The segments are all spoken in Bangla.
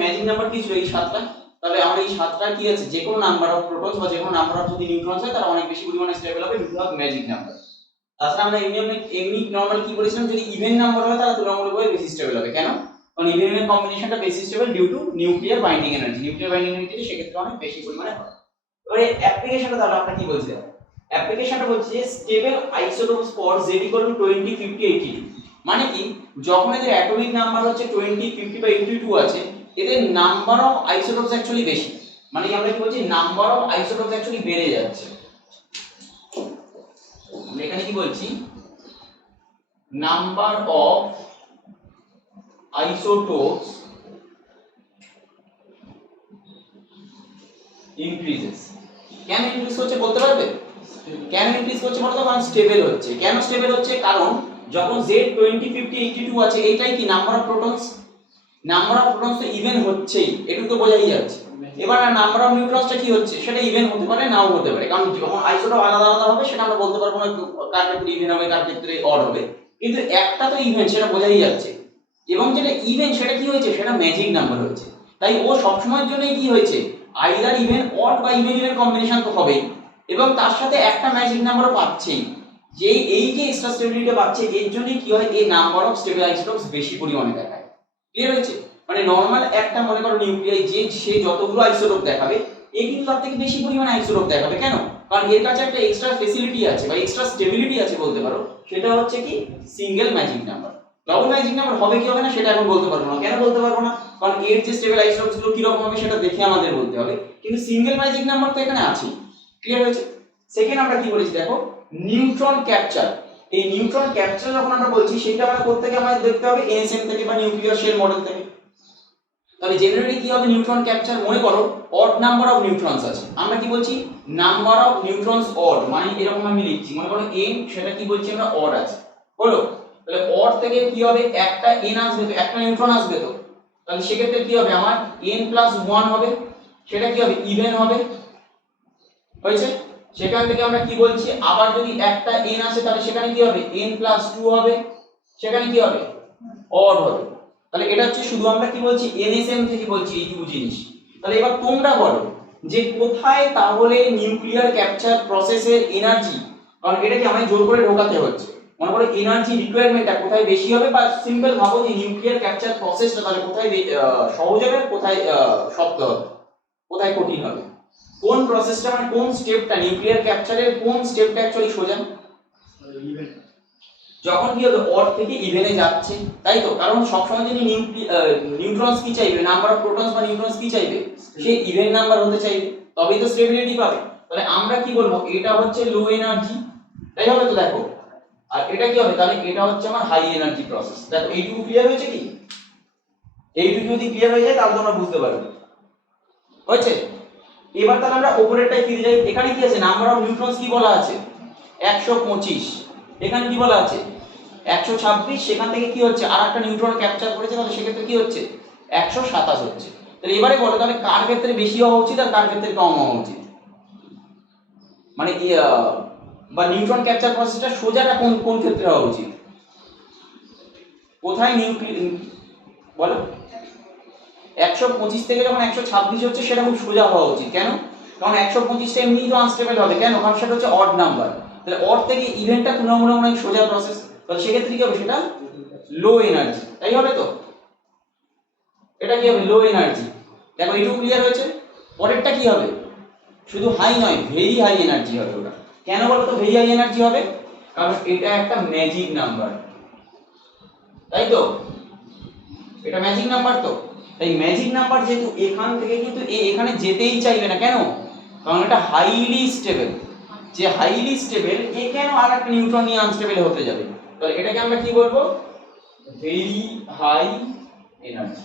ম্যাজিক নাম্বার কি ছিল এই সাতটা, তাহলে আমরা এই সাতটা কি আছে যে কোনো নাম্বার অফ প্রোটনস বা যে কোনো নাম্বার অফ যদি নিউট্রনস হয় তারা অনেক বেশি পরিমাণে স্টেবল হবে বিকজ ম্যাজিক নাম্বার। তাছাড়া আমরা এমনি নরমাল কি বলেছিলাম যদি ইভেন নাম্বার হয় তাহলে তুলনামূলকভাবে বেশি স্টেবল হবে। কেন? কারণ ইভেনের কম্বিনেশনটা বেশি stable due to nuclear binding energy. Nuclear binding energy সেক্ষেত্রে অনেক বেশি পরিমাণে হয়। এবারে অ্যাপ্লিকেশনটা তাহলে আমরা কি বলছি? অ্যাপ্লিকেশনটা বলছে যে স্টেবল আইসোটোপস ফর Z = 20 50 82। মানে কি যখন এদের অ্যাটমিক নাম্বার হচ্ছে 20 50 বা 82 আছে এদের নাম্বার অফ আইসোটোপস অ্যাকচুয়ালি বেশি। মানে কি আমরা কি বলছি নাম্বার অফ আইসোটোপস অ্যাকচুয়ালি বেড়ে যাচ্ছে। আমরা এখানে কি বলছি নাম্বার অফ আইসোটোপস ইনক্রিজেস। কেন ইনক্রিজ হচ্ছে বলতে পারবে? কেন ইনক্রিজ করছে বলতো? কারণ স্টেবল হচ্ছে। কেন স্টেবল হচ্ছে? কারণ যখন Z 20 50 82 আছে এইটাই কি number of protons, number of protons তো ইভেন হচ্ছেই, এটুকু তো বোঝাই যাচ্ছে। এবার নাম্বার অফ নিউট্রনসটা কি হচ্ছে সেটা ইভেন হতে পারে নাও হতে পারে, কারণ যখন আইসোটোপ আলাদা আলাদা হবে সেটা আমরা বলতে পারবো না কার ক্ষেত্রে ইভেন হবে কার ক্ষেত্রে অড হবে, কিন্তু একটা তো ইভেন সেটা বোঝাই যাচ্ছে। এবং যেটা ইভেন সেটা কি হয়েছে সেটা ম্যাজিক নাম্বার হয়েছে, তাই ও সবসময়ের জন্য কি হয়েছে আইদার ইভেন অড বা ইভেন ইভেন কম্বিনেশন তো হবেই এবং তার সাথে একটা ম্যাজিক নাম্বারও পাচ্ছেই। যে এই যে এক্সট্রা স্টেবিলিটি পাচ্ছে এর জন্যই কি হয় এই নাম্বার অফ স্টেবল আইসোটোপস বেশি পরিমাণে দেখায়। ক্লিয়ার হয়েছে? মানে নরমাল একটা মনে করো নিউক্লিয়াই যে সে যতগুলো আইসোটোপ দেখাবে এ কিন্তু তার থেকে বেশি পরিমাণে আইসোটোপ দেখাবে। কেন? কারণ এর কাছে একটা এক্সট্রা ফ্যাসিলিটি আছে বা এক্সট্রা স্টেবিলিটি আছে বলতে পারো, সেটা হচ্ছে কি single magic number. Double magic number হবে কি হবে না সেটা এখন বলতে পারবো না। কেন বলতে পারবো না? কারণ এর যে স্টেবল আইসোটোপস গুলো কি রকম হবে সেটা দেখে আমাদের বলতে হবে, কিন্তু সিঙ্গেল ম্যাজিক নাম্বার তো এখানে আছে। ক্লিয়ার হয়েছে? সেকেন্ড আমরা কি বলেছি দেখো নিউট্রন ক্যাপচার। এই নিউট্রন ক্যাপচার যখন আমরা বলছি সেটা আমরা কোথা থেকে আমাদের দেখতে হবে NSM থেকে বা নিউক্লিয়ার শেল মডেল থেকে। তাহলে জেনারেলি কি হবে নিউট্রন ক্যাপচার মনে করো অড নাম্বার অফ নিউট্রনস আছে, আমরা কি বলছি নাম্বার অফ নিউট্রনস অড, মানে এরকম আমি লিখছি মনে করো n সেটা কি বলছি আমরা অড আছে হলো, তাহলে অড থেকে কি হবে একটা n আসবে তো একটা নিউট্রন আসবে তো, তাহলে সেক্ষেত্রে কি হবে আমার n+1 হবে, সেটা কি হবে ইভেন হবে। হয়েছে? সেখান থেকে আমরা কি বলছি আবার যদি একটা n আসে তাহলে সেখানে কি হবে n+2 হবে, সেখানে কি হবে অড হবে। তাহলে এটা হচ্ছে শুধু আমরা কি বলছি NSM থেকে বলছি এইটুকু জিনিস। তাহলে এবার তোমরা বলো যে কোথায় তাহলে নিউক্লিয়ার ক্যাপচার প্রসেসের এনার্জি, কারণ এটা কি আমায় জোর করে ঢোকাতে হচ্ছে, মনে করো এনার্জি রিকোয়ারমেন্টটা কোথায় বেশি হবে বা সিম্পল ভাবো যে নিউক্লিয়ার ক্যাপচার প্রসেসটা তাহলে কোথায় সহজ হবে কোথায় শক্ত হবে কোথায় কঠিন হবে, কোন প্রসেসটা মানে কোন স্টেপটা নিউক্লিয়ার ক্যাপচারের কোন স্টেপটা অ্যাকচুয়ালি সোজা? যখন কি হবে অড থেকে ইভেনে যাচ্ছে, তাই তো? কারণ সবসময় যদি নিউট্রনস কি চাইবে নাম্বার অফ প্রোটনস বা নিউট্রনস কি চাইবে সে ইভেন নাম্বার হতে চাইবে, তবেই তো স্টেবিলিটি পাবে। তাহলে আমরা কি বলবো এটা হচ্ছে লো এনার্জি, তাই হবে তো দেখো, আর এটা কি হবে তাহলে এটা হচ্ছে আমার হাই এনার্জি প্রসেস। দেখো এইটুকু ক্লিয়ার হয়েছে কি? এইটুকু যদি ক্লিয়ার হয়ে যায় তাহলে তোমরা বুঝতে পারবে। হয়েছে? এবার তাহলে আমরা উপরেরটাই ফিরে যাই। এখানে কি আছে নাম্বার অফ নিউট্রনস কি বলা আছে 125, এখানে কি বলা আছে 126, সেখান থেকে কি হচ্ছে আর একটা নিউট্রন ক্যাপচার করেছে তাহলে সেক্ষেত্রে কি হচ্ছে 127 হচ্ছে। তাহলে এবারে বলো তাহলে কার ক্ষেত্রে বেশি হওয়া উচিত আর কার ক্ষেত্রে কম হওয়া উচিত, মানে বা নিউট্রন ক্যাপচার প্রসেসটা সোজাটা কোন কোন ক্ষেত্রে হওয়া উচিত, কোথায় বলো 125 থেকে যখন 126 হচ্ছে সেটা খুব সোজা হওয়া উচিত। কেন? কারণ 125টা এমনিই তো আনস্টেবল হবে। কেন? কারণ সেটা হচ্ছে অড নাম্বার, তাহলে অড থেকে ইভেনটা তুলনামূলক সোজা প্রসেস, তাহলে সেক্ষেত্রে কি হবে সেটা লো এনার্জি, তাই হবে তো? এটা কি হবে লো এনার্জি। দেখো এইটুকু ক্লিয়ার হয়েছে। পরেরটা কি হবে শুধু হাই নয় ভেরি হাই এনার্জি হবে ওটা। কেন বলো তো ভেরি হাই এনার্জি হবে? কারণ এটা একটা ম্যাজিক নাম্বার, তাই তো? এটা ম্যাজিক নাম্বার তো, তাই ম্যাজিক নাম্বার যেহেতু এখান থেকে কিন্তু এখানে যেতেই চাইবে না। কেন? কারণ এটা হাইলি স্টেবল, যে হাইলি স্টেবল এ কেন আর একটা নিউট্রন নিয়ে আনস্টেবল হতে যাবে, তাহলে এটাকে আমরা কি বলবো ভেরি হাই এনার্জি।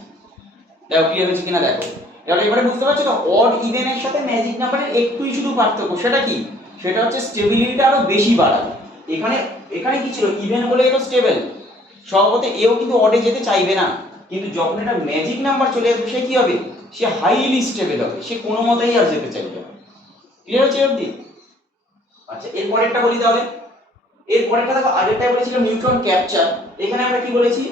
দেখো ক্লিয়ার হচ্ছে কিনা দেখো। এবারে বুঝতে পারছো তো অড ইভেন এর সাথে ম্যাজিক নাম্বারের একটুই শুধু পার্থক্য, সেটা কি? সেটা হচ্ছে স্টেবিলিটিটা আরো বেশি বাড়ায়। এখানে এখানে কি ছিল, ইভেন বলে এটা স্টেবল, স্বভাবতই এও কিন্তু অডে যেতে চাইবে না, কিন্তু যখন এটা ম্যাজিক নাম্বার চলে আসবে সে কি হবে, সে হাইলি স্টেবল হবে, সে কোনো মতেই আর যেতে চাইবে না। ক্লিয়ার হচ্ছে অবধি? আচ্ছা এর পরেরটা বলি তাহলে। এর পরেরটা দেখো, আগেরটা বলেছিলাম নিউট্রন ক্যাপচার, এখানে আমরা কি বলেছি,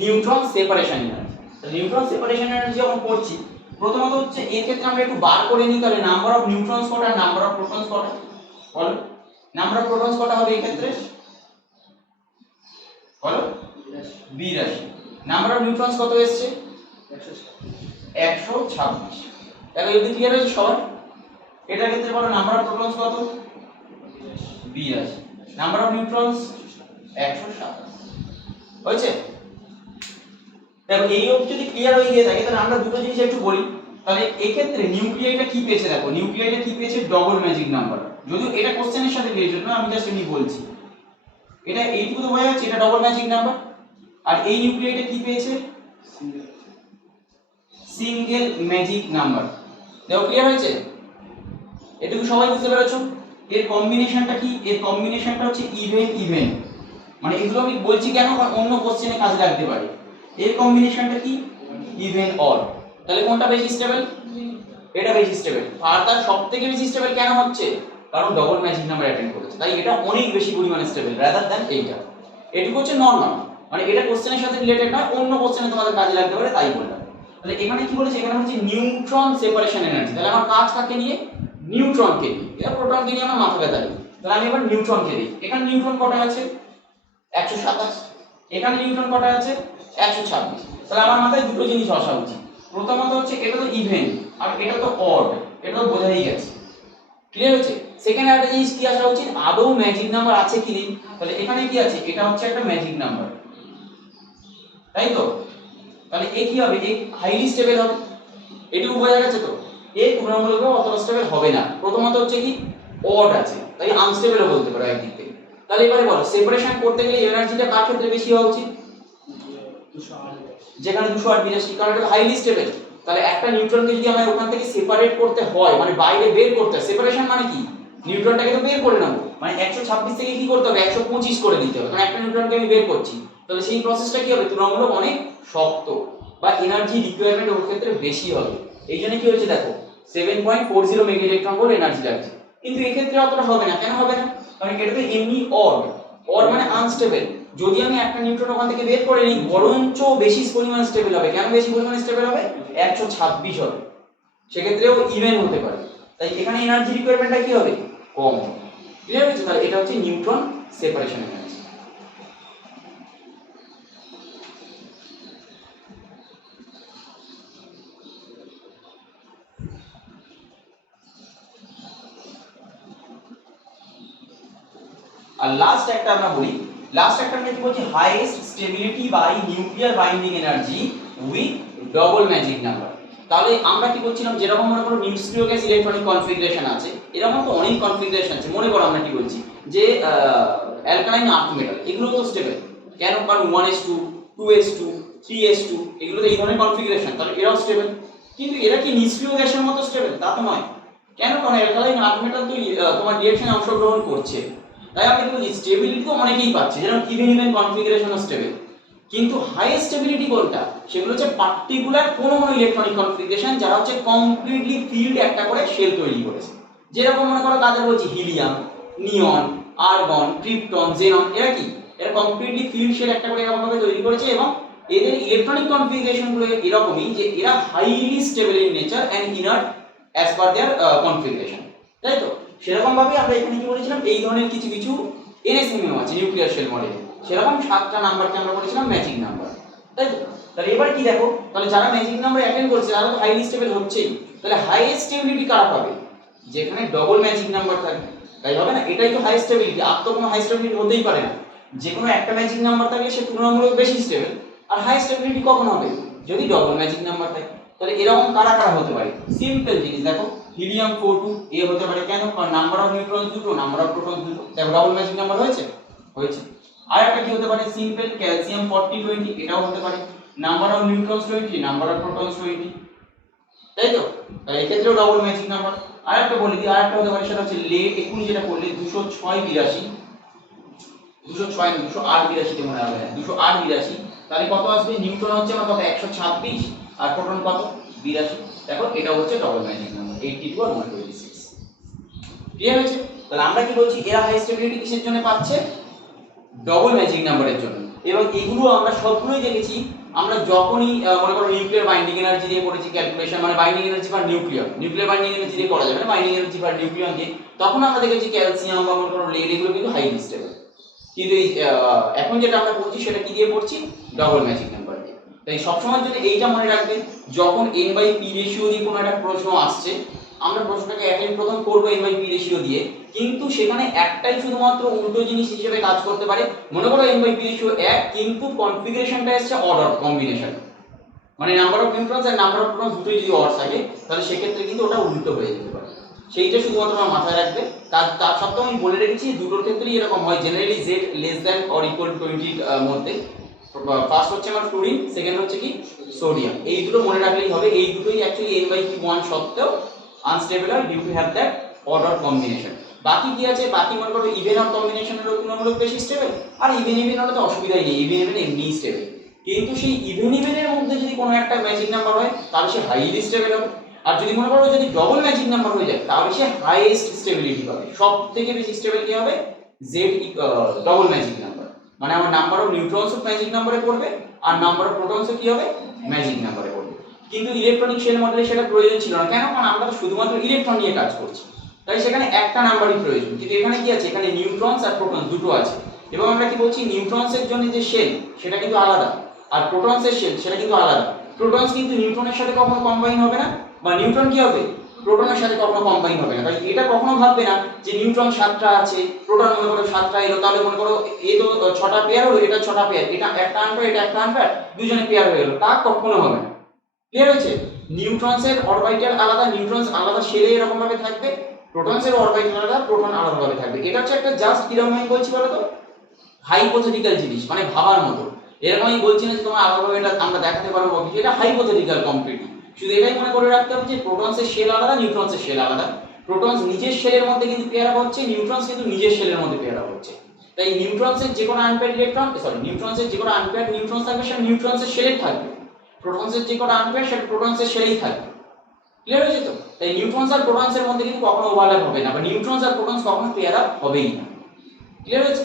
neutron separation energy. Neutron separation energy যখন পড়ছি, প্রথমত হচ্ছে এর ক্ষেত্রে আমরা একটু বার করে নিই, তাহলে নাম্বার অফ নিউট্রনস কটা, নাম্বার অফ প্রোটনস কটা, বলো নাম্বার অফ প্রোটনস কটা হবে এই ক্ষেত্রে, বলো 82। নাম্বার অফ নিউট্রনস কত এসেছে, 126। তাহলে যদি ক্লিয়ার হয়েছে সবার, এটার ক্ষেত্রে বলো নাম্বার অফ প্রোটনস কত, 82, নাম্বার অফ নিউট্রনস 127 হয়েছে। দেখো এই অবধি যদি ক্লিয়ার হয়ে গিয়ে থাকে, তাহলে আমরা দুটো জিনিস একটু বলি। তাহলে এই ক্ষেত্রে নিউক্লিয়াইটা কি পেয়েছে, দেখো নিউক্লিয়াইটা কি পেয়েছে, ডবল ম্যাজিক নাম্বার। যদিও এটা কোশ্চেনের সাথে রিলেটেড না, আমি জাস্ট এমনি বলছি, এটা এইটুকু তো বোঝা যাচ্ছে এটা ডবল ম্যাজিক নাম্বার। আর এই নিউক্লিয়াইটা কি পেয়েছে, সিঙ্গেল ম্যাজিক নাম্বার। দেখো ক্লিয়ার হয়েছে, এটুকু সবাই বুঝতে পেরেছো। এর কম্বিনেশনটা কি, এর কম্বিনেশনটা হচ্ছে ইভেন ইভেন, মানে এগুলো আমি বলছি কেন, কারণ অন্য কোশ্চেনে কাজে লাগতে পারে। এর কম্বিনেশনটা কি, ইভেন অড। তাহলে কোনটা বেশি স্টেবল, এটা বেশি স্টেবল। ফার্দার সবথেকে বেশি স্টেবল কেন হচ্ছে, কারণ ডবল ম্যাজিক নাম্বার অ্যাটেন্ড করেছে, তাই এটা অনেক বেশি পরিমাণে স্টেবল রাদার দ্যান এইটা। এটুকু হচ্ছে নরমাল, মানে এটা কোশ্চেনের সাথে রিলেটেড না, অন্য কোশ্চেনে তোমাদের কাজে লাগতে পারে, তাই বললাম। তাহলে এখানে কি বলেছে, এখানে হচ্ছে নিউট্রন সেপারেশন এনার্জি। তাহলে আমার কাজ কাকে নিয়ে, নিউট্রনকে নিয়ে। এটা প্রোটনকে নিয়ে আমার মাথা ব্যথা নেই, তাহলে আমি এবার নিউট্রনকে দিই। এখানে নিউট্রন কটা আছে, 127। এখানে নিউট্রন কটা আছে, 126। তাহলে আমার মাথায় দুটো জিনিস আসা উচিত। প্রথমত হচ্ছে এটা তো ইভেন আর এটা তো অড, এটা তো বোঝাই গেছে, ক্লিয়ার হচ্ছে। সেকেন্ড একটা জিনিস কি আসা উচিত, আদৌ ম্যাজিক নাম্বার আছে কি নেই। তাহলে এখানে কি আছে, এটা হচ্ছে একটা ম্যাজিক নাম্বার, তাই তো। তাহলে এ কি হবে, এ হাইলি স্টেবল হবে, এটুকু বোঝা গেছে তো। এ তুলনামূলকভাবে অতটা স্টেবল হবে না। প্রথমত হচ্ছে কি অড আছে, তাই আনস্টেবলও বলতে পারো একদিক থেকে। তাহলে এবারে বলো সেপারেশন করতে গেলে এনার্জিটা কার ক্ষেত্রে বেশি হওয়া উচিত, যেখানে 282, কারণ এটা হাইলি স্টেবল। তাহলে একটা নিউট্রনকে যদি আমরা ওখান থেকে সেপারেট করতে হয়, মানে বাইরে বের করতে হয়, সেপারেশন মানে কি, নিউট্রনটাকে তো বের করে নেব, মানে 126 থেকে কি করতে হবে, 125 করে দিতে হবে, কারণ একটা নিউট্রনকে আমি বের করছি। তাহলে সেই প্রসেসটা কি হবে, তুলনামূলক অনেক শক্ত, বা এনার্জি রিকোয়ারমেন্ট ওর ক্ষেত্রে বেশি হবে। এই জন্য কি হচ্ছে দেখো, 7.40 মেগা ইলেকট্রন ভোল্ট এনার্জি লাগছে। কিন্তু এই ক্ষেত্রে অতটা হবে না, কেন হবে না, কারণ এটা তো এমনি অড, অড মানে আনস্টেবল। যদি আমি একটা নিউট্রন ওখান থেকে বের করে নিই, বরঞ্চ বেশি পরিমাণ স্টেবল হবে। কেন বেশি পরিমাণ স্টেবল হবে, 126 হবে, সেক্ষেত্রেও ইভেন হতে পারে। তাই এখানে এনার্জি রিকোয়ারমেন্টটা কি হবে, কম হবে। ক্লিয়ার হয়েছে? তাহলে এটা হচ্ছে নিউট্রন সেপারেশন এনার্জি। আর লাস্ট একটা আমরা বলি, লাস্ট একটা আমরা কি বলছি, highest stability by nuclear binding energy with double magic number. তাহলে আমরা কি বলছিলাম, যেরকম মনে করো নিউক্লিয় গ্যাস ইলেকট্রনিক কনফিগারেশন আছে, এরকম তো অনেক কনফিগারেশন আছে। মনে করো আমরা কি বলছি, যে অ্যালকালাইন আর্থ মেটাল, এগুলো তো স্টেবল। কেন, কারণ 1s2 2s2 3s2 এগুলো তো এই ধরনের কনফিগারেশন, তাহলে এরাও স্টেবল। কিন্তু এরা কি নিষ্ক্রিয় গ্যাসের মতো স্টেবল, তা তো নয়। কেন, কারণ অ্যালকালাইন আর্থ মেটাল তো তোমার রিঅ্যাকশনে অংশগ্রহণ করছে, তাই আমি বলি স্টেবিলিটি তো অনেকেই পাচ্ছে, যেমন even even configuration of stable. কিন্তু হাইয়েস্ট স্টেবিলিটি কোনটা, সেগুলো হচ্ছে পার্টিকুলার কোনো ইলেকট্রনিক কনফিগারেশন যারা হচ্ছে কমপ্লিটলি ফিল্ড একটা করে শেল তৈরি করেছে। যেরকম মনে করো কাদের বলছি, হিলিয়াম, নিয়ন, আর্গন, ক্রিপ্টন, জেনন, এরা কি, এরা কমপ্লিটলি ফিল্ড শেল একটা করে এরকম ভাবে তৈরি করেছে, এবং এদের ইলেকট্রনিক কনফিগারেশন গুলো এরকমই যে এরা highly stable in nature and inert as per their configuration, তাই তো। সেরকম ভাবে আমরা এখানে কি বলেছিলাম, এই ধরনের কিছু কিছু এনএসএমইউ আছে নিউক্লিয়ার শেল মডেল, সেরকম 7টা নাম্বারকে আমরা বলেছিলাম ম্যাজিক নাম্বার, তাই তো। তাহলে এবার কি দেখো, তাহলে যারা ম্যাজিক নাম্বার অ্যাটেন্ড করছে তারা তো হাইলি স্টেবল হচ্ছেই। তাহলে হাইয়েস্ট স্টেবিলিটি কারা পাবে, যেখানে ডবল ম্যাজিক নাম্বার থাকবে, তাই হবে না, এটাই তো হাই স্টেবিলিটি। আর তো কোনো হাই স্টেবিলিটি হতেই পারে না, যে কোনো একটা ম্যাজিক নাম্বার থাকলে সে তুলনামূলক বেশি স্টেবল। আর হাই স্টেবিলিটি কখন হবে, যদি ডবল ম্যাজিক নাম্বার থাকে। তাহলে এরকম কারা কারা হতে পারে, সিম্পল জিনিস দেখো, হিলিয়াম 42 এ হতে পারে, কেন, কারণ নাম্বার অফ নিউট্রন দুটো, নাম্বার অফ প্রোটন দুটো, দেখো ডবল ম্যাজিক নাম্বার হয়েছে, হয়েছে। আর একটা কি হতে পারে, সিম্পল ক্যালসিয়াম 40 20, এটাও হতে পারে, number of neutrons 20, number of protons 20। তাই তো? তাহলে এক্ষেত্রেও ডবল ম্যাজিক নাম্বার। আরেকটা বলে দিই, আরেকটা হতে পারে, সেটা হচ্ছে লেট এক্ষুনি যেটা করলে 206 82 208 তে মনে হবে, 208 তাহলে কত আসবে? নিউটন হচ্ছে আমার কত 126 আর প্রোটন কত 82। দেখো এটা হচ্ছে ডবল ম্যাজিক নাম্বার 82 আর 126। ক্লিয়ার হয়েছে? তাহলে আমরা কি বলছি, এরা হাই স্টেবিলিটি কিসের জন্য পাচ্ছে? ডবল ম্যাজিক নাম্বারের জন্য। এবং এগুলো আমরা সবগুলোই দেখেছি আমরা যখনই মনে করো নিউক্লিয়ার বাইন্ডিং এনার্জি দিয়ে করেছি ক্যালকুলেশন, মানে binding energy for nuclear binding energy দিয়ে করা যাবে না, বাইন্ডিং এনার্জি ফর নিউক্লিয়ন দিয়ে, তখন আমরা দেখেছি ক্যালসিয়াম বা মনে করো লেড এগুলো কিন্তু হাই স্টেবল। কিন্তু এই এখন যেটা আমরা বলছি সেটা কি দিয়ে পড়ছি? ডবল ম্যাজিক নাম্বার দিয়ে। তাই সবসময় যদি এইটা মনে রাখবে, যখন n/p রেশিও দিয়ে কোনো একটা প্রশ্ন আসছে, আমরা প্রশ্নটাকে অ্যাটেন্ড প্রথম করবো n/p রেশিও দিয়ে, কিন্তু সেখানে একটাই শুধুমাত্র উল্টো জিনিস হিসেবে কাজ করতে পারে। মনে করো n/p রেশিও 1, কিন্তু কনফিগারেশনটা এসছে অড কম্বিনেশন, মানে নাম্বার অফ নিউট্রনস আর নাম্বার অফ প্রোটনস দুটোই যদি অড থাকে, তাহলে সেক্ষেত্রে কিন্তু ওটা উল্টো হয়ে যেতে পারে। সেইটা শুধুমাত্র আমার মাথায় রাখবে। তার সত্ত্বেও আমি বলে রেখেছি দুটোর ক্ষেত্রেই এরকম হয়, generally z less than or equal 20 মধ্যে। ফার্স্ট হচ্ছে আমার ফ্লুরিন, সেকেন্ড হচ্ছে কি সোডিয়াম। এই দুটো মনে রাখলেই হবে। এই দুটোই অ্যাকচুয়ালি n/p1 সত্ত্বেও আনস্টেবল হয় due to have that order combination. বাকি কি আছে? বাকি মনে করো ইভেন অর কম্বিনেশনের তুলনামূলক বেশি স্টেবল, আর ইভেন হলে তো অসুবিধাই নেই, ইভেন এমনিই স্টেবল। কিন্তু সেই ইভেনের মধ্যে যদি কোনো একটা ম্যাজিক নাম্বার হয়, তাহলে সে হাইলি স্টেবল হবে। আর যদি মনে করো যদি ডবল ম্যাজিক নাম্বার হয়ে যায়, তাহলে সে হাইয়েস্ট স্টেবিলিটি পাবে। সব থেকে বেশি স্টেবল কি হবে? z ডবল ম্যাজিক নাম্বার, মানে আমার নাম্বার অফ নিউট্রনস ম্যাজিক নাম্বারে পড়বে, আর নাম্বার অফ প্রোটনস কি হবে? ম্যাজিক নাম্বারে পড়বে। কিন্তু ইলেকট্রনিক শেল মডেলে সেটা প্রয়োজন ছিল না। কেন? কারণ আমরা শুধুমাত্র ইলেকট্রন নিয়ে কাজ করছি, তাই সেখানে একটা নাম্বারই প্রয়োজন। কিন্তু এখানে কি আছে? এখানে নিউট্রনস আর প্রোটন দুটো আছে। এবং আমরা কি বলছি, নিউট্রনসের জন্য যে শেল সেটা কিন্তু আলাদা, আর প্রোটনসের শেল সেটা কিন্তু আলাদা। প্রোটনস কিন্তু নিউট্রনের সাথে কখনো কম্বাইন হবে না, বা নিউট্রন কি হবে? প্রোটনের সাথে কখনো কম্বাইন হবে না। তাই এটা কখনো ভাববে না যে নিউট্রন 7টা আছে, প্রোটন মনে করো 7টা এলো, তাহলে মনে করো এ তো 6টা পেয়ার হলো, এটা 6টা পেয়ার, এটা একটা আনপেয়ার, এটা একটা আনপেয়ার, দুজনে পেয়ার হয়ে গেল। তা কখনো হবে না। ক্লিয়ার হয়েছে? নিউট্রনসের অরবিটাল আলাদা, নিউট্রনস আলাদা শেলে এরকম ভাবে থাকবে, প্রোটনসের অরবিটাল আলাদা, প্রোটন আলাদা ভাবে থাকবে। এটা হচ্ছে একটা জাস্ট কিরকম আমি বলছি বলো তো, হাইপোথেটিক্যাল জিনিস, মানে ভাবার মতো। এরকম আমি বলছি না যে তোমার আলাদাভাবে এটা আমরা দেখাতে পারবো কিছু, এটা হাইপোথেটিক্যাল কমপ্লিটলি। শুধু এটাই মনে করে রাখতে হবে যে প্রোটনসের শেল আলাদা, নিউট্রনসের শেল আলাদা। প্রোটনস নিজের শেলের মধ্যে কিন্তু পেয়ার আপ হচ্ছে, নিউট্রনস কিন্তু নিজের শেলের মধ্যে পেয়ার আপ হচ্ছে। তাই নিউট্রনসের যে কোনো আনপেয়ার্ড ইলেকট্রন, নিউট্রনসের যে কোনো আনপেয়ার্ড নিউট্রন থাকবে, সেটা নিউট্রনসের শেলেই থাকবে। প্রোটনসের যে কোনো আনপেয়ার্ড, সেটা প্রোটনসের শেলেই থাকবে। ক্লিয়ার হয়েছে তো? তাই নিউট্রনস আর প্রোটনসের মধ্যে কিন্তু কখনো ওভারল্যাপ হবে না, বা নিউট্রনস আর প্রোটনস কখনো পেয়ার আপ হবেই না। ক্লিয়ার হয়েছে?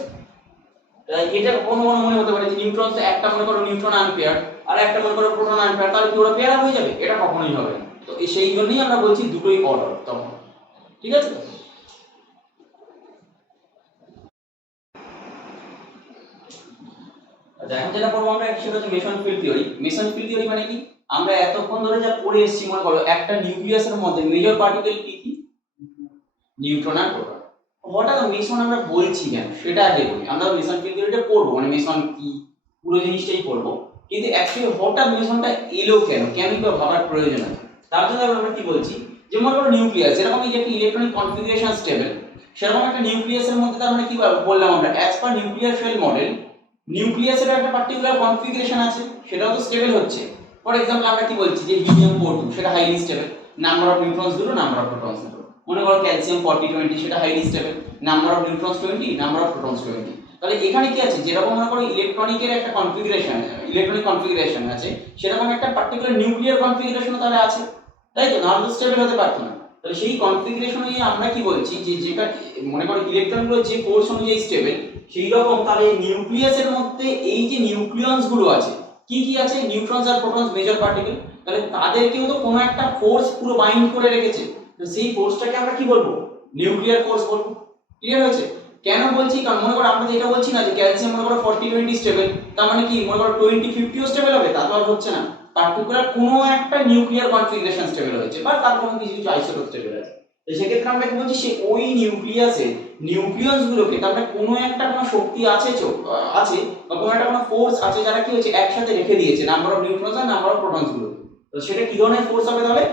এটা কোনো মনে হতে পারে যে নিউট্রনস একটা মনে করো নিউট্রন আনপেয়ার, আর একটা মনে করো প্রোটন আনপেয়ার, তাহলে কি ওরা পেয়ার আপ হয়ে যাবে? এটা কখনোই হবে না। তো সেই জন্যই আমরা বলছি দুটোই অর্ডার তখন। ঠিক আছে? আচ্ছা, এখন যেটা পড়বো আমরা সেটা হচ্ছে Mason field theory. Mason field theory মানে কি? আমরা এতক্ষণ ধরে যা পড়ে এসেছি, মনে করো একটা নিউক্লিয়াসের মধ্যে মেজর পার্টিকেল কি কি? নিউট্রন আর প্রোটন। হঠাৎ মেসন আমরা বলছি কেন সেটা আগে বলি। আমরা মেসন ফিল্ড থিওরিটা পড়বো, মানে মেসন কি পুরো জিনিসটাই পড়বো, কিন্তু অ্যাকচুয়ালি হঠাৎ মেসনটা এলো কেন, কেনই বা ভাবার প্রয়োজন আছে। তার জন্য আমরা কি বলছি, যে মনে করো নিউক্লিয়াস, যেরকম এই যে একটা ইলেকট্রনিক কনফিগারেশন স্টেবল, সেরকম একটা নিউক্লিয়াসের মধ্যে তার মানে কি বললাম আমরা, as per nuclear shell model, নিউক্লিয়াসের একটা পার্টিকুলার কনফিগারেশন আছে, সেটাও তো স্টেবল হচ্ছে। ফর এক্সাম্পল আমরা কি বলছি, যে হিলিয়াম 42 সেটা হাইলি স্টেবল, নাম্বার অফ নিউট্রনস দুটো, নাম্বার অফ প্রোটনস দুটো। মনে করো ক্যালসিয়াম 40-20 সেটা highly stable, number of neutrons 20, number of protons 20। তাহলে এখানে কি আছে, যেরকম মনে করো ইলেকট্রনিকের একটা কনফিগারেশন, ইলেকট্রনিক কনফিগারেশন আছে, সেরকম একটা পার্টিকুলার নিউক্লিয়ার কনফিগারেশনও তাহলে আছে, তাই তো? নাহলে স্টেবল হতে পারতো না। তাহলে সেই কনফিগারেশন অনুযায়ী আমরা কি বলছি, যে যেটা মনে করো ইলেকট্রনগুলো যে ফোর্স অনুযায়ী স্টেবল, সেই রকম তাহলে নিউক্লিয়াসের মধ্যে এই যে নিউক্লিয়ন্স গুলো আছে, কি কি আছে? নিউট্রনস আর প্রোটনস মেজর পার্টিকেল, তাহলে তাদেরকেও তো কোনো একটা ফোর্স পুরো বাইন্ড করে রেখেছে। তো সেই ফোর্সটাকে আমরা কি বলবো? নিউক্লিয়ার ফোর্স বলবো। ক্লিয়ার হয়েছে? কেন বলছি? কারণ মনে করো আমরা যেটা বলছি না, যে ক্যালসিয়াম মনে করো 40-20 স্টেবল, তার মানে কি মনে করো 20-50 স্টেবল হবে? তা তো আর হচ্ছে না। পার্টিকুলার কোনো একটা নিউক্লিয়ার কনফিগারেশন স্টেবল হয়েছে, বা তার কোনো কিছু কিছু আইসোটোপ স্টেবল আছে। তো সেক্ষেত্রে আমরা কি বলছি, সে ওই নিউক্লিয়াসে নিউক্লিয়ন্স গুলোকে, তার মানে কোনো একটা কোনো শক্তি আছে আছে, বা কোনো একটা কোনো ফোর্স আছে, যারা কি হচ্ছে একসাথে রেখে দিয়েছে নাম্বার অফ নিউট্রনস আর নাম্বার অফ প্রোটনস গুলো। তো সেটা কি ধরনের ফোর্স হবে? তাহলে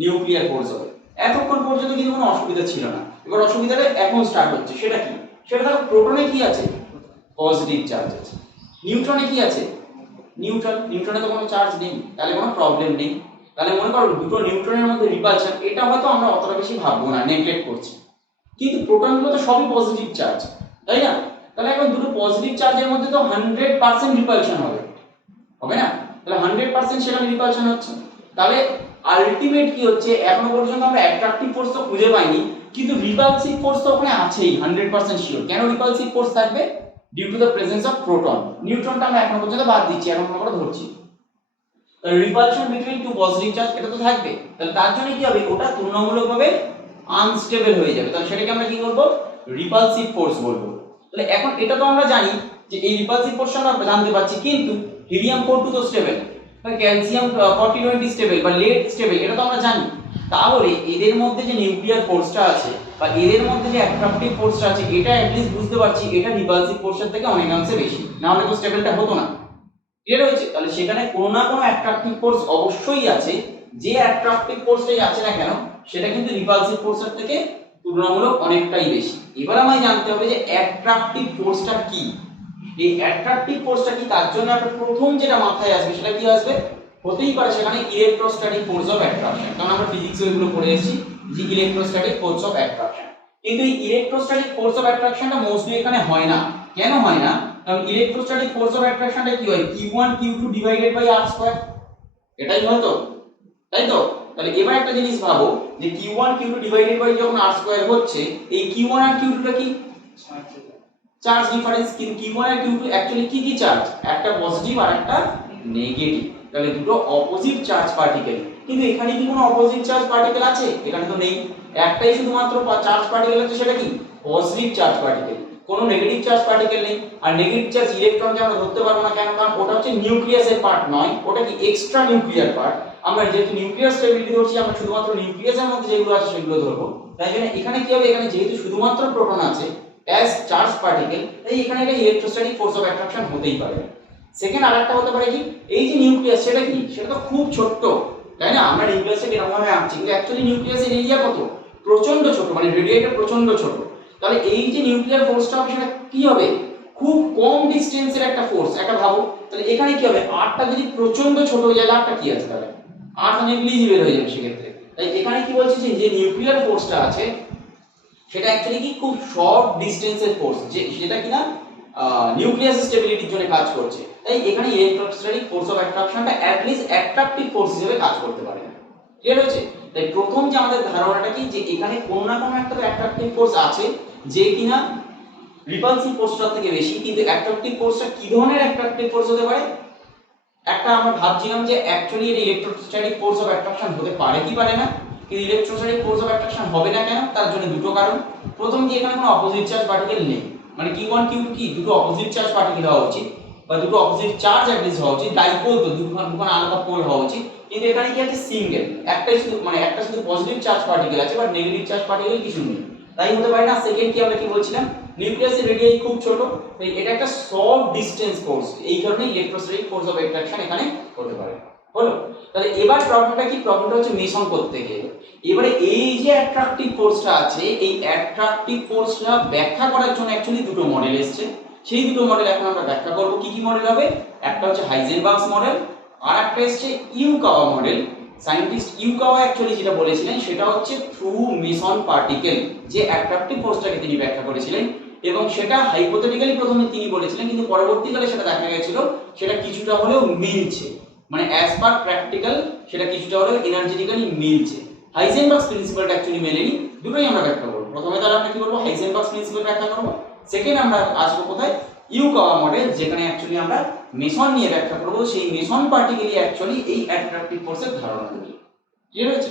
নিউক্লিয়ার ফোর্স হবে। এতক্ষণ পর্যন্ত কিন্তু কোনো অসুবিধা ছিল না। এবার অসুবিধাটা এখন স্টার্ট হচ্ছে। সেটা কি? সেটা দেখো, প্রোটনে কি আছে? পজিটিভ চার্জ আছে। নিউট্রনে কি আছে? নিউট্রনে তো কোনো চার্জ নেই, তাহলে কোনো প্রবলেম নেই। তাহলে মনে করো দুটো নিউট্রনের মধ্যে রিপালশন, এটা হয়তো আমরা অতটা বেশি ভাববো না, নেগলেক্ট করছি, কিন্তু প্রোটনগুলো তো সবই পজিটিভ চার্জ, তাই না? তাহলে এখন দুটো পজিটিভ চার্জের মধ্যে তো 100% রিপালশন হবে, হবে না? তাহলে 100% সেখানে রিপালশন হচ্ছে। তাহলে আলটিমেট কি হচ্ছে, এখনো পর্যন্ত আমরা অ্যাট্রাকটিভ ফোর্স তো খুঁজে পাইনি, কিন্তু রিপালসিভ ফোর্স তো ওখানে আছেই 100% শিওর। কেন রিপালসিভ ফোর্স থাকবে? Due to the presence of proton. নিউট্রনটা আমরা এখনো পর্যন্ত বাদ দিচ্ছি, এখন আমরা ধরছি। তাহলে repulsion between two positive charge এটা তো থাকবে। তাহলে তার জন্য কি হবে, ওটা তুলনামূলকভাবে আনস্টেবল হয়ে যাবে, তাহলে সেটাকে আমরা কি বলবো, রিপালসিভ ফোর্স বলবো। তাহলে এখন এটা তো আমরা জানি যে এই রিপালসিভ ফোর্সটা আমরা জানতে পারছি, কিন্তু হিলিয়াম 42 তো স্টেবল, বা ক্যালসিয়াম 4020 স্টেবল বা লেড স্টেবল, এটা তো আমরা জানি। তাহলে এদের মধ্যে যে নিউক্লিয়ার ফোর্সটা আছে বা এদের মধ্যে যে অ্যাট্রাকটিভ ফোর্সটা আছে, এটা অ্যাটলিস্ট বুঝতে পারছি এটা রিপালসিভ ফোর্সের থেকে অনেকাংশে বেশি, না হলে তো স্টেবলটা হতো না। ক্লিয়ার হয়েছে? তাহলে সেখানে কোনো না কোনো অ্যাট্রাকটিভ ফোর্স অবশ্যই আছে, যে অ্যাট্রাকটিভ ফোর্সটাই আছে না কেন সেটা কিন্তু রিপালসিভ ফোর্সের থেকে তুলনামূলক অনেকটাই বেশি। এবার আমায় জানতে হবে যে অ্যাট্রাকটিভ ফোর্সটা কি। এই অ্যাট্রাকটিভ ফোর্সটা কি, তার জন্য আমরা প্রথম যেটা মাথায় আসবে সেটা কি আসবে, হতেই পারে সেখানে ইলেকট্রোস্ট্যাটিক ফোর্স অফ অ্যাট্রাকশন, কারণ আমরা ফিজিক্সে এগুলো পড়ে এসেছি যে ইলেকট্রোস্ট্যাটিক ফোর্স অফ অ্যাট্রাকশন। কিন্তু এই ইলেকট্রোস্ট্যাটিক ফোর্স অফ অ্যাট্রাকশনটা মোস্টলি এখানে হয় না। কেন হয় না? কারণ ইলেকট্রোস্ট্যাটিক ফোর্স অফ অ্যাট্রাকশনটা কি হয়, Q1 Q2 divided by r square, এটাই হয় তো, তাই তো? তাহলে এবার একটা জিনিস ভাবো যে Q1 Q2 ডিভাইডেড বাই যখন r স্কয়ার হচ্ছে, এই Q1 আর Q2 টা কি চার্জ ডিফারেন্স, কিন্তু Q1 আর Q2 অ্যাকচুয়ালি কি কি চার্জ, একটা পজিটিভ আর একটা নেগেটিভ, তাহলে দুটো অপোজিট চার্জ পার্টিকেল। কিন্তু এখানে কি কোনো অপোজিট চার্জ পার্টিকেল আছে? এখানে তো নেই, একটাই শুধুমাত্র চার্জ পার্টিকেল আছে, সেটা কি পজিটিভ চার্জ পার্টিকেল, কোনো নেগেটিভ চার্জ পার্টিকেল নেই। আর নেগেটিভ চার্জ ইলেকট্রনকে আমরা ধরতে পারবো না, কেন? কারণ ওটা হচ্ছে নিউক্লিয়াসের পার্ট নয়, ওটা কি এক্সট্রা নিউক্লিয়ার পার্ট। আমরা যেহেতু নিউক্লিয়ার স্টেবিলিটি ধরছি, আমরা শুধুমাত্র নিউক্লিয়াসের মধ্যে যেগুলো আছে সেগুলো ধরবো। তাই জন্য এখানে কি হবে, এখানে যেহেতু শুধুমাত্র প্রোটন আছে অ্যাজ চার্জ পার্টিকেল, তাই এখানে একটা ইলেকট্রোস্ট্যাটিক ফোর্স অফ অ্যাট্রাকশন হতেই পারে। সেকেন্ড আরেকটা হতে পারে কি, এই যে নিউক্লিয়াস সেটা কি, সেটা তো খুব ছোট্ট, তাই না? আমরা নিউক্লিয়াসে এরকম ভাবে আঁকছি, কিন্তু অ্যাকচুয়ালি নিউক্লিয়াসের এরিয়া কত, প্রচন্ড ছোট, মানে রেডিয়েটর প্রচন্ড ছোট। তাহলে এই যে নিউক্লিয়ার ফোর্সটা হবে সেটা কি হবে, খুব কম ডিসটেন্সের একটা ফোর্স, একটা ভাবো। তাহলে এখানে কি হবে, আরটা যদি প্রচন্ড ছোট হয়ে যায়, আরটা কি আছে, তাহলে আরটা নেগলিজিবল হয়ে যাবে সেক্ষেত্রে। তাই এখানে কি বলছি যে নিউক্লিয়ার ফোর্সটা আছে সেটা অ্যাকচুয়ালি কি খুব শর্ট ডিসটেন্সের ফোর্স, যে সেটা কিনা নিউক্লিয়াস স্টেবিলিটির জন্য কাজ করছে। তাই এখানে ইলেকট্রোস্ট্যাটিক ফোর্স অফ অ্যাট্রাকশনটা অ্যাট লিস্ট অ্যাট্রাকটিভ ফোর্স হিসেবে কাজ করতে পারে। ক্লিয়ার হয়েছে? তাই প্রথম যে আমাদের ধারণাটা কি, যে এখানে কোনো না কোনো একটা অ্যাট্রাকটিভ ফোর্স আছে যে কিনা রিপালসিভ ফোর্সটার থেকে বেশি। কিন্তু অ্যাট্রাকটিভ ফোর্সটা কি ধরনের অ্যাট্রাকটিভ ফোর্স হতে পারে, একটা আমরা ভাবছিলাম যে অ্যাকচুয়ালি এটা ইলেকট্রোস্ট্যাটিক ফোর্স অফ অ্যাট্রাকশন হতে পারে কি পারে না। কিন্তু ইলেকট্রোস্ট্যাটিক ফোর্স অফ অ্যাট্রাকশন হবে না কেন, তার জন্য দুটো কারণ। প্রথম কি, এখানে কোনো অপোজিট চার্জ পার্টিকেল নেই, মানে Q1 Q2 কি দুটো অপোজিট চার্জ পার্টিকেল হওয়া উচিত, বা দুটো অপোজিট চার্জ অ্যাটলিস্ট হওয়া উচিত, ডাইপোল তো দুখান আলাদা পোল হওয়া উচিত। কিন্তু এখানে কি আছে, সিঙ্গেল, একটাই শুধু, মানে একটা শুধু পজিটিভ চার্জ পার্টিকেল আছে, বাট নেগেটিভ চার্জ পার্টিকেল কিছু নেই, তাই হতে পারে না। সেকেন্ড কি, আমরা কি বলছিলাম, নিউক্লিয়াসের রেডিয়াস খুব ছোট, তাই এটা একটা শর্ট ডিসটেন্স ফোর্স, এই কারণে ইলেকট্রোস্ট্যাটিক ফোর্স অফ অ্যাট্রাকশন এখানে হতে পারে। হলো? তাহলে এবার প্রবলেমটা কি, প্রবলেমটা হচ্ছে মেশন করতে গিয়ে এবারে এই যে অ্যাট্রাকটিভ ফোর্সটা আছে, এই অ্যাট্রাকটিভ ফোর্সটা ব্যাখ্যা করার জন্য অ্যাকচুয়ালি দুটো মডেল এসেছে। সেই দুটো মডেল এখন আমরা ব্যাখ্যা করব। কি কি মডেল হবে, একটা হচ্ছে হাইজেনবার্গস মডেল, আর একটা হচ্ছে Yukawa model. Scientist Yukawa actually যেটা বলেছিলেন সেটা হচ্ছে থ্রু মেসন পার্টিকেল, যে অ্যাট্রাকটিভ ফোর্সটাকে তিনি ব্যাখ্যা করেছিলেন, এবং সেটা হাইপোথেটিক্যালি প্রথমে তিনি বলেছিলেন, কিন্তু পরবর্তীকালে সেটা দেখা গেছিল সেটা কিছুটা হলেও মিলছে, মানে অ্যাজ পার প্র্যাকটিক্যাল সেটা কিছুটা হলেও এনার্জেটিক্যালি মিলছে। হাইজেনবার্গস প্রিন্সিপালটা অ্যাকচুয়ালি মেলেনি, দুটোই আমরা ব্যাখ্যা করব। প্রথমে তাহলে আমরা কি বলবো, হাইজেনবার্গস প্রিন্সিপাল ব্যাখ্যা করব। সেকেন্ড আমরা আসবো কোথায়, ইউকাওয়া মডেল, যেখানে অ্যাকচুয়ালি আমরা মেসন নিয়ে ব্যাখ্যা করব, সেই মেসন পার্টিকেলই অ্যাকচুয়ালি এই অ্যাট্রাকটিভ ফোর্সের ধারণা দেবে। ক্লিয়ার হয়েছে?